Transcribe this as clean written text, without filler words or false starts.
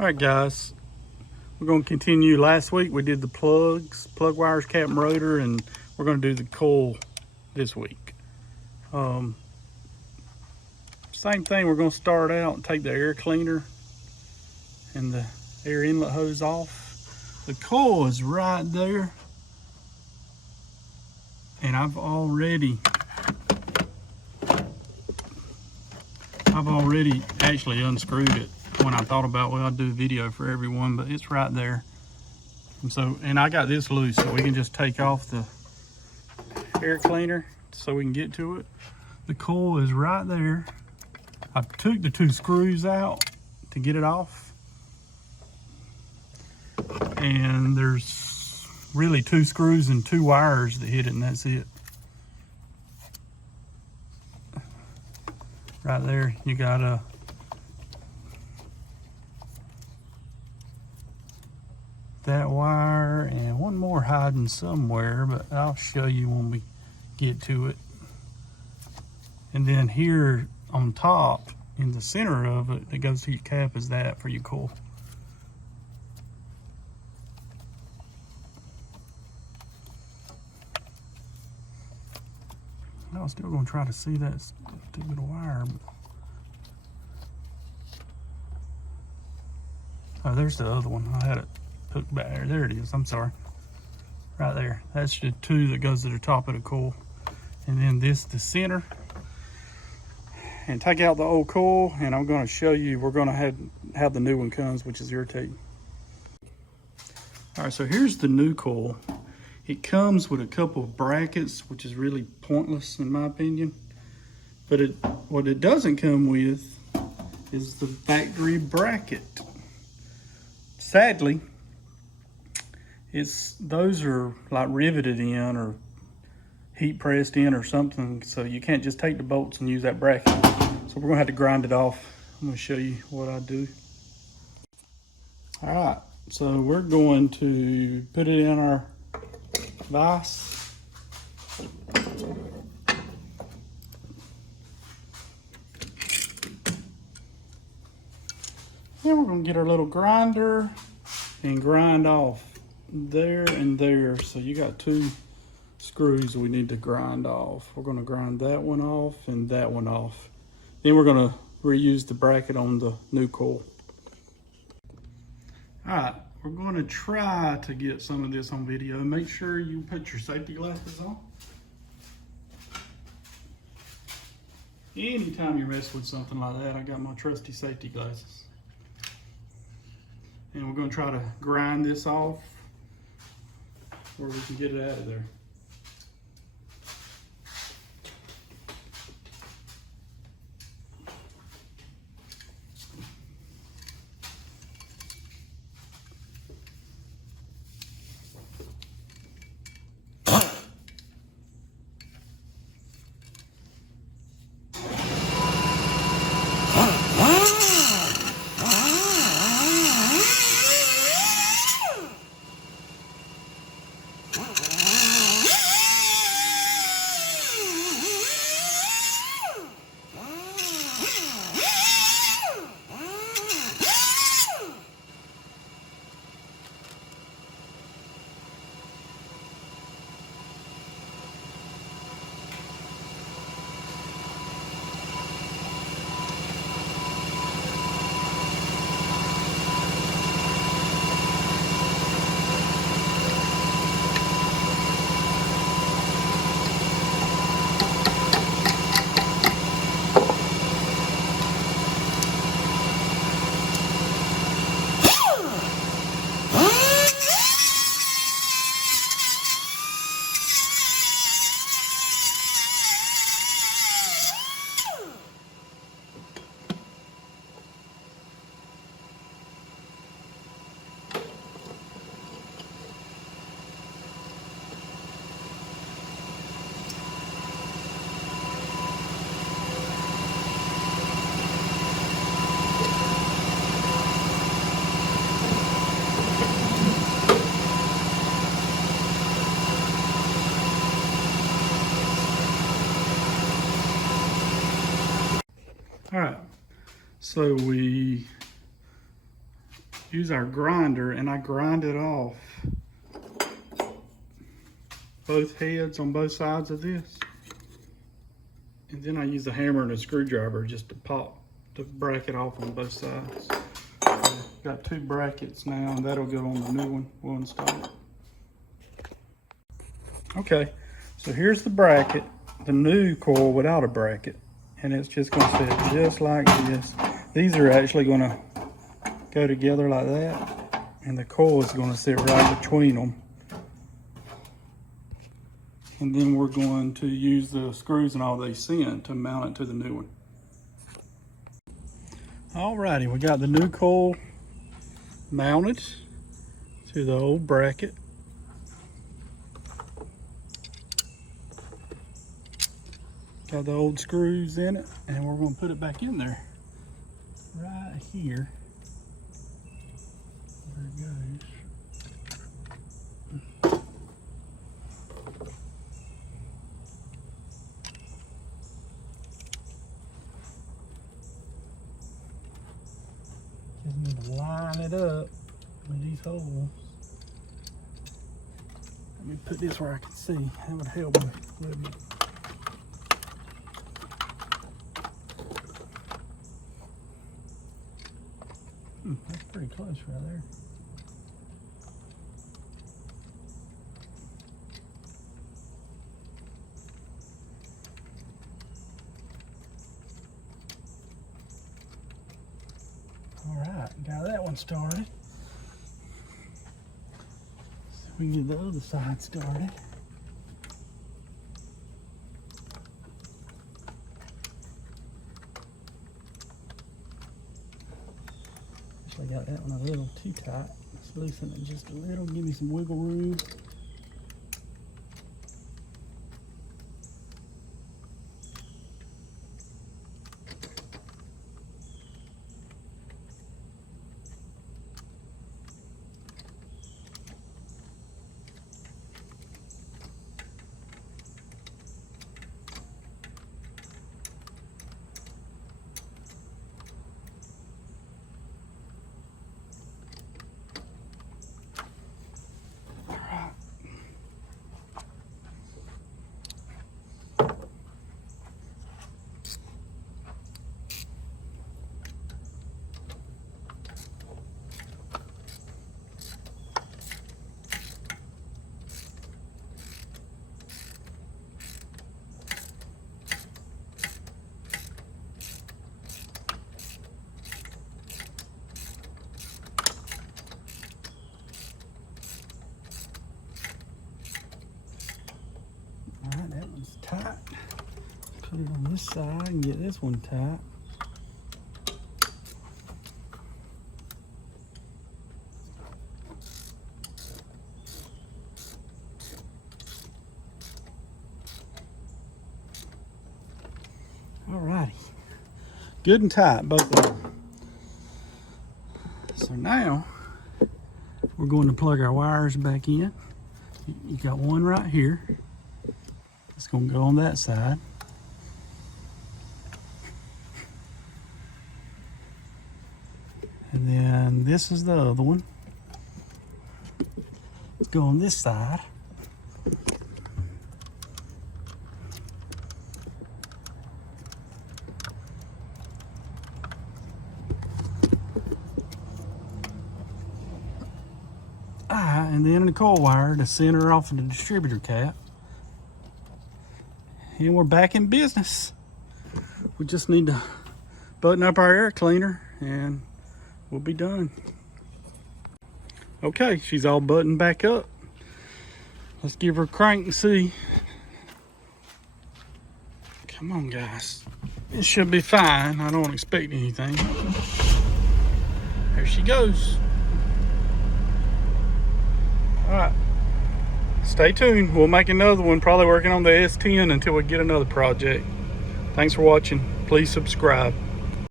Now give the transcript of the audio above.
All right, guys, we're going to continue. Last week we did the plug wires, cap and rotor, and we're going to do the coil this week. Same thing, we're going to start out and take the air cleaner and the air inlet hose off. The coil is right there, and I've already actually unscrewed it when I thought about, well, I'll do a video for everyone, but it's right there. And I got this loose, so we can just take off the air cleaner so we can get to it. The coil is right there. I took the 2 screws out to get it off. And there's really 2 screws and 2 wires that hit it, and that's it. Right there, you got that wire and one more hiding somewhere, but I'll show you when we get to it. And then here on top in the center of it that goes to your cap is that for your coil. I was still going to try to see that stupid wire. Oh, there's the other one. I had it hooked back there. There it is. I'm sorry. Right there. That's the 2 that goes to the top of the coil. And then this, the center. And take out the old coil, and I'm going to show you. We're going to have the new one comes, which is irritating. All right, so here's the new coil. It comes with a couple of brackets, which is really pointless in my opinion. But what it doesn't come with is the factory bracket. Sadly, those are like riveted in or heat pressed in or something, so you can't just take the bolts and use that bracket. So we're gonna have to grind it off. I'm gonna show you what I do. All right, so we're going to put it in our vise. Then we're going to get our little grinder and grind off there and there. So you got 2 screws we need to grind off. We're going to grind that one off and that one off. Then we're going to reuse the bracket on the new coil. All right. We're going to try to get some of this on video. Make sure you put your safety glasses on. Anytime you're messing with something like that, I got my trusty safety glasses. And we're going to try to grind this off where we can get it out of there. All right, so we use our grinder, and I grind it off both heads on both sides of this. And then I use a hammer and a screwdriver just to pop the bracket off on both sides. Got 2 brackets now, and that'll go on the new one. We'll install it. Okay, so here's the bracket, the new coil without a bracket. And it's just gonna sit just like this. These are actually gonna go together like that. And the coil is gonna sit right between them. And then we're going to use the screws and all they sent to mount it to the new one. Alrighty, we got the new coil mounted to the old bracket. Got the old screws in it, and we're going to put it back in there. Right here. There it goes. Just need to line it up with these holes. Let me put this where I can see. That would help me a little bit. That's pretty close right there. All right, got that one started. So we can get the other side started. I got that one a little too tight. Let's loosen it just a little, give me some wiggle room. Alright, that one's tight. Put it on this side and get this one tight. Alrighty. Good and tight, both of them. So now we're going to plug our wires back in. You got one right here. It's going to go on that side. And then this is the other one. Let's go on this side. And then the coil wire to center off of the distributor cap. And we're back in business. We just need to button up our air cleaner and we'll be done. Okay, she's all buttoned back up. Let's give her a crank and see. Come on, guys. It should be fine. I don't expect anything. There she goes. All right. Stay tuned. We'll make another one, probably working on the S10 until we get another project. Thanks for watching. Please subscribe.